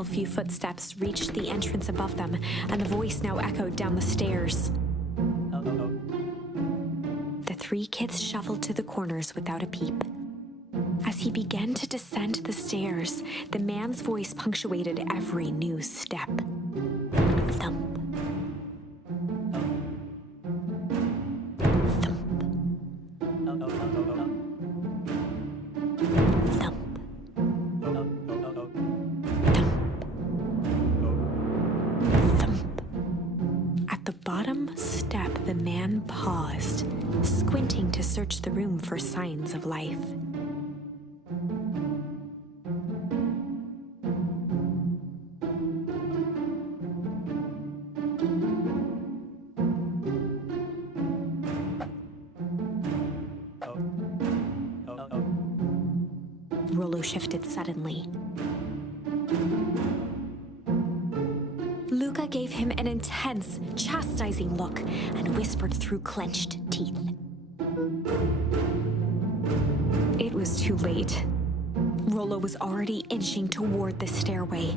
final few footsteps reached the entrance above them, and the voice now echoed down the stairs. The three kids shuffled to the corners without a peep. As he began to descend the stairs, the man's voice punctuated every new step. Thump. The man paused, squinting to search the room for signs of life. Rollo shifted suddenly. Luka gave him an intense, chastising look and whispered through clenched teeth. It was too late. Rollo was already inching toward the stairway.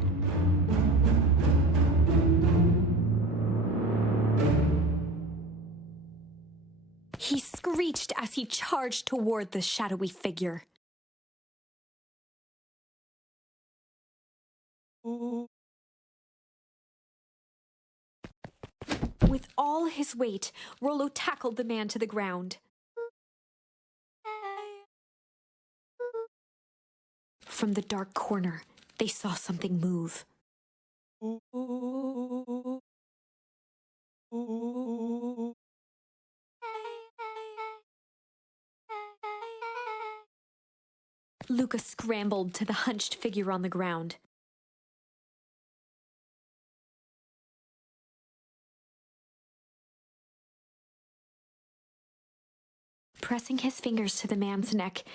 He screeched as he charged toward the shadowy figure. With all his weight, Rollo tackled the man to the ground. From the dark corner, they saw something move. Luka scrambled to the hunched figure on the ground. Pressing his fingers to the man's neck,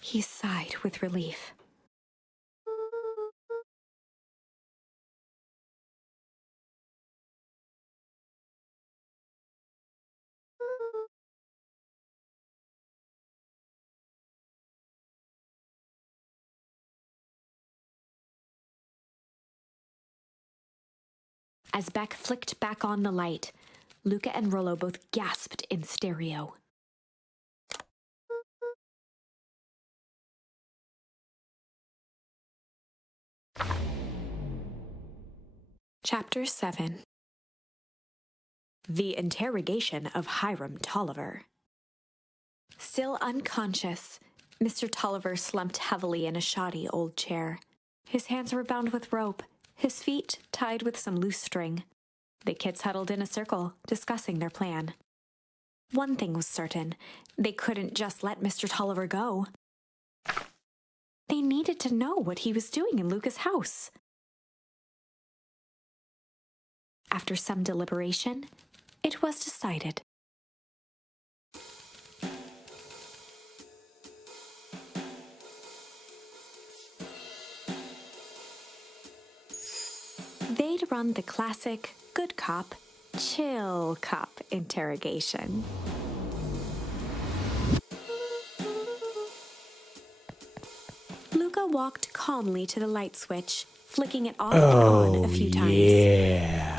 he sighed with relief. As Beck flicked back on the light, Luka and Rollo both gasped in stereo. Chapter 7. The Interrogation of Hiram Tolliver. Still unconscious, Mr. Tolliver slumped heavily in a shoddy old chair. His hands were bound with rope, his feet tied with some loose string. The kids huddled in a circle, discussing their plan. One thing was certain, they couldn't just let Mr. Tolliver go. They needed to know what he was doing in Luka's house. After some deliberation, it was decided. They'd run the classic good cop, chill cop interrogation. Luka walked calmly to the light switch, flicking it off and on a few times. Yeah.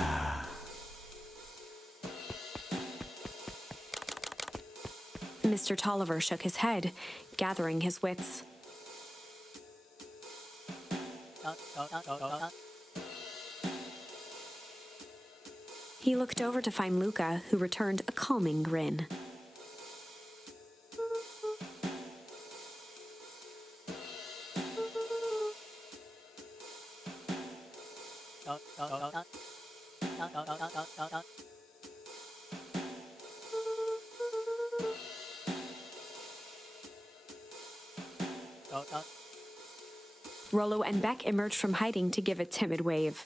Mr. Tolliver shook his head, gathering his wits. He looked over to find Luka, who returned a calming grin. Rollo and Beck emerged from hiding to give a timid wave.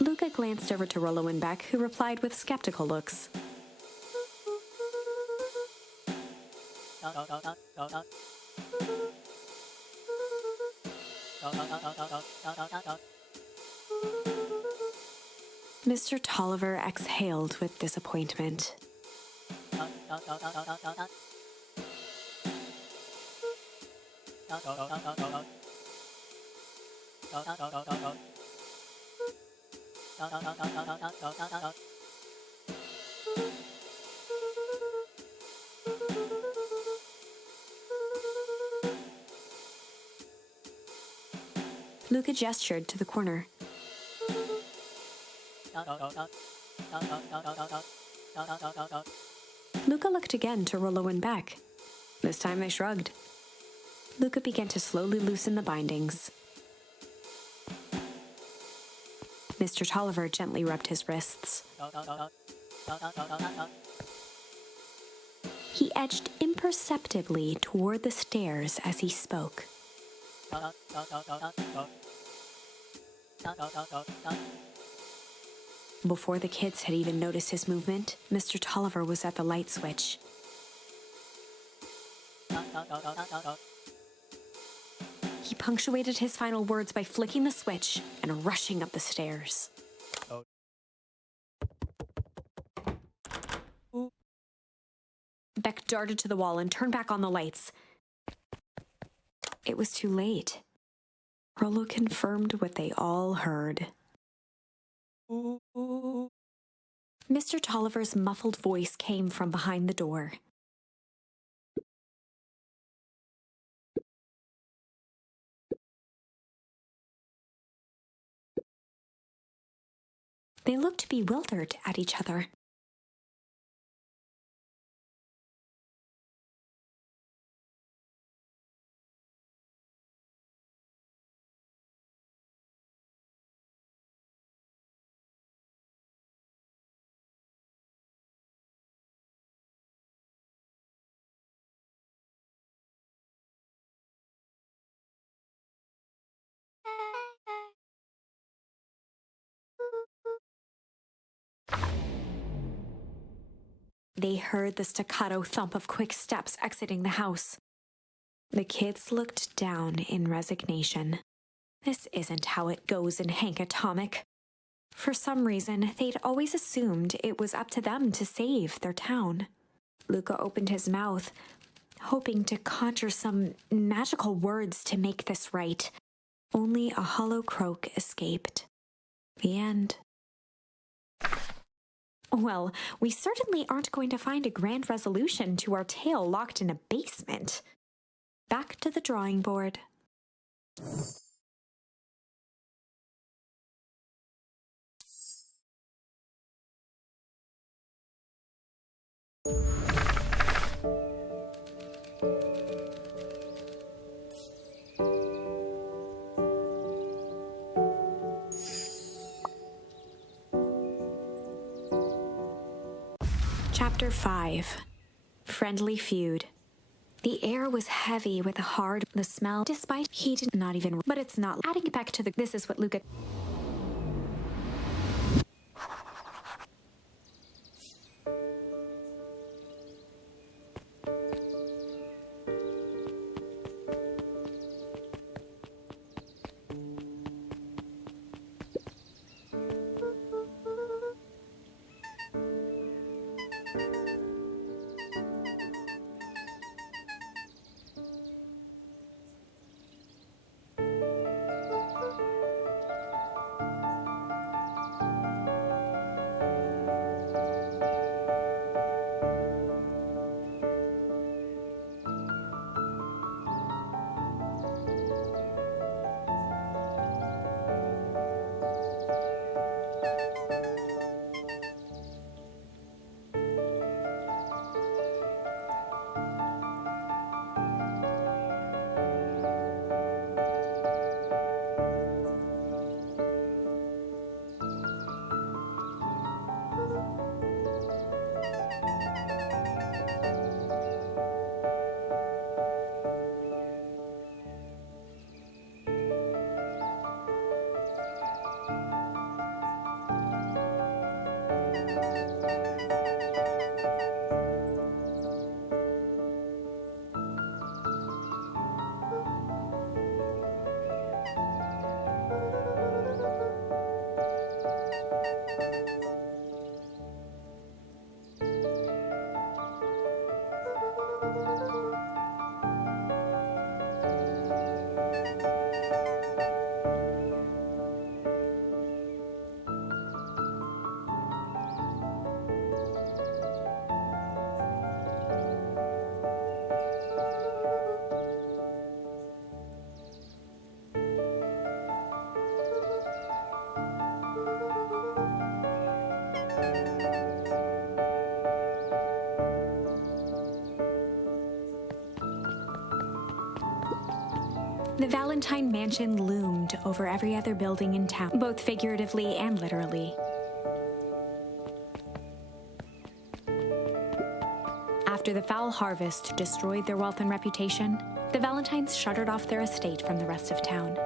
Luka glanced over to Rollo and Beck, who replied with skeptical looks. Mr. Tolliver exhaled with disappointment. Luka gestured to the corner. Luka looked again to Rollo and Beck. This time they shrugged. Luka began to slowly loosen the bindings. Mr. Tolliver gently rubbed his wrists. He edged imperceptibly toward the stairs as he spoke. Before the kids had even noticed his movement, Mr. Tolliver was at the light switch. He punctuated his final words by flicking the switch and rushing up the stairs. Beck darted to the wall and turned back on the lights. It was too late. Rollo confirmed what they all heard. Mr. Tolliver's muffled voice came from behind the door. They looked bewildered at each other. They heard the staccato thump of quick steps exiting the house. The kids looked down in resignation. This isn't how it goes in Hank Atomic. For some reason, they'd always assumed it was up to them to save their town. Luka opened his mouth, hoping to conjure some magical words to make this right. Only a hollow croak escaped. The end. Well, we certainly aren't going to find a grand resolution to our tale locked in a basement. Back to the drawing board. Chapter 5. Friendly Feud. The air was heavy with the smell, despite he did not even, but it's not. Adding it back to this is what Luka. The Valentine Mansion loomed over every other building in town, both figuratively and literally. After the foul harvest destroyed their wealth and reputation, the Valentines shuttered off their estate from the rest of town.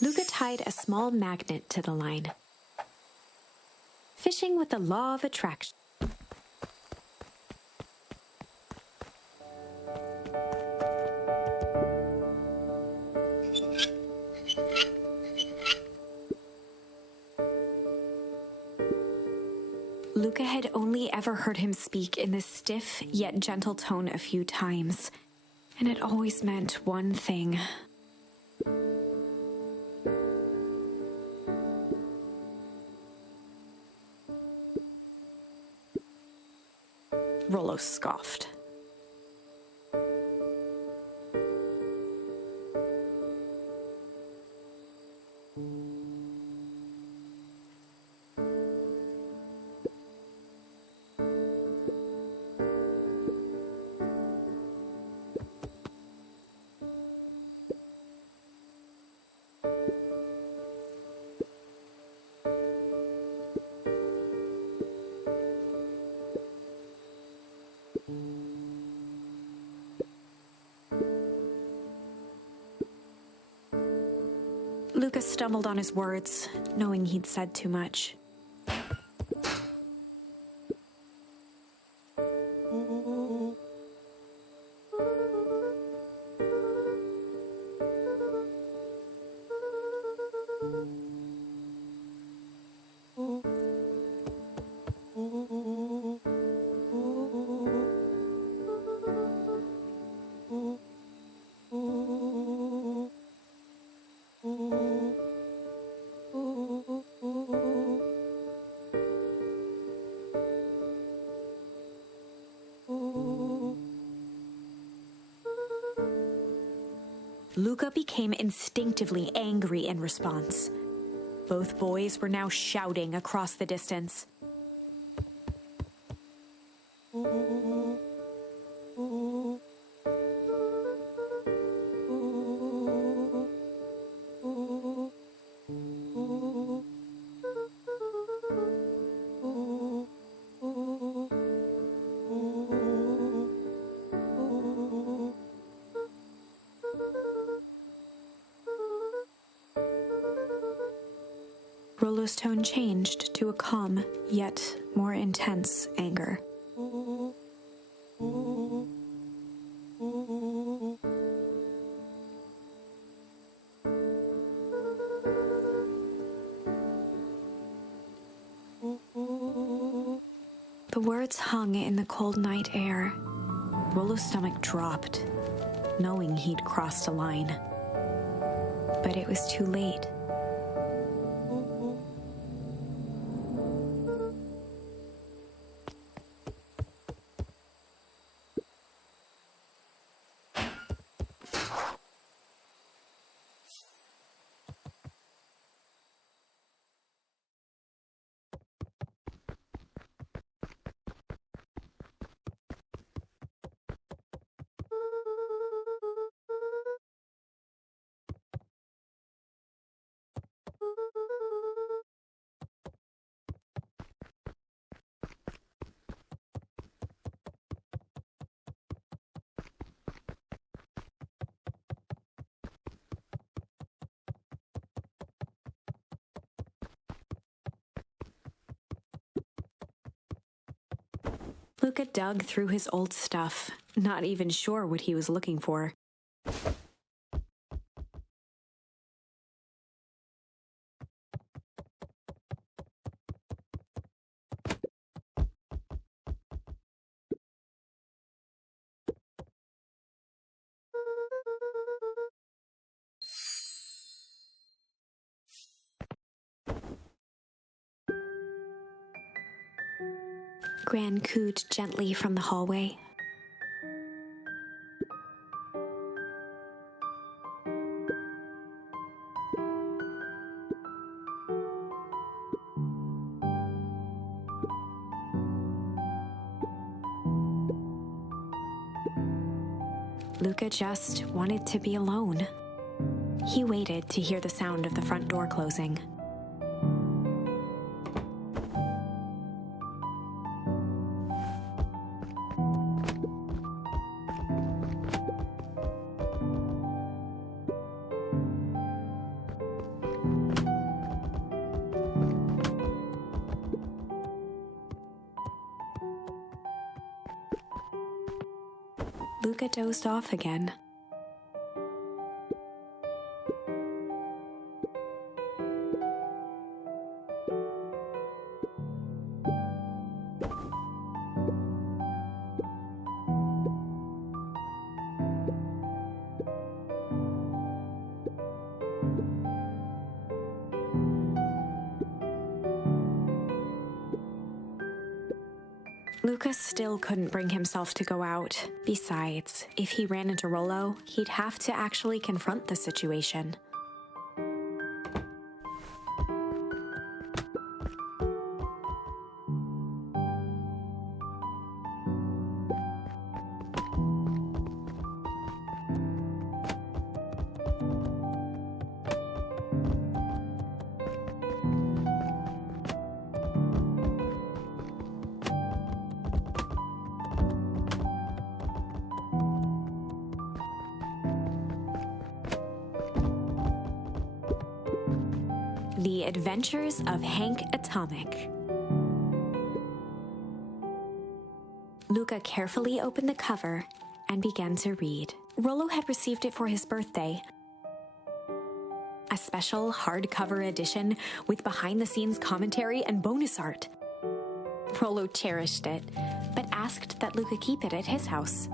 Luka tied a small magnet to the line. Fishing with the law of attraction. Luka had only ever heard him speak in this stiff yet gentle tone a few times, and it always meant one thing. Rollo scoffed. Luka stumbled on his words, knowing he'd said too much. Luka became instinctively angry in response. Both boys were now shouting across the distance. Rollo's tone changed to a calm, yet more intense anger. The words hung in the cold night air. Rollo's stomach dropped, knowing he'd crossed a line. But it was too late. Luka dug through his old stuff, not even sure what he was looking for. Gran cooed gently from the hallway. Luka just wanted to be alone. He waited to hear the sound of the front door closing. Luka dozed off again. Luka still couldn't bring himself to go out. Besides, if he ran into Rollo, he'd have to actually confront the situation. The Adventures of Hank Atomic. Luka carefully opened the cover and began to read. Rollo had received it for his birthday. A special hardcover edition with behind-the-scenes commentary and bonus art. Rollo cherished it, but asked that Luka keep it at his house.